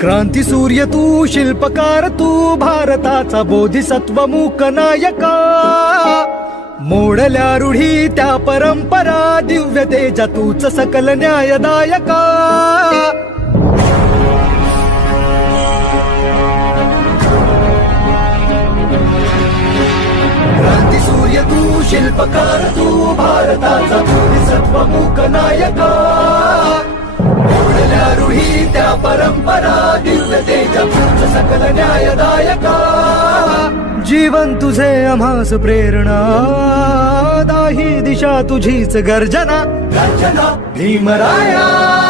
क्रांती सूर्य तू, शिल्पकार तू, भारताचा बोधिसत्व मूक नायका. मोडल्या रूढी त्या परंपरा, दिव्य तेजा तूच सकल न्यायदायका. क्रांती सूर्य तू, शिल्पकार तू, भारताचा बोधिसत्व मूक नायका. मोडल्या रूढी त्या परंपरा, दिव्य तेजा तूच सकल न्यायदायका. जीवन तुझे आम्हास प्रेरणा, दाही दिशा तुझीच गर्जना. गर्जना भीमराया.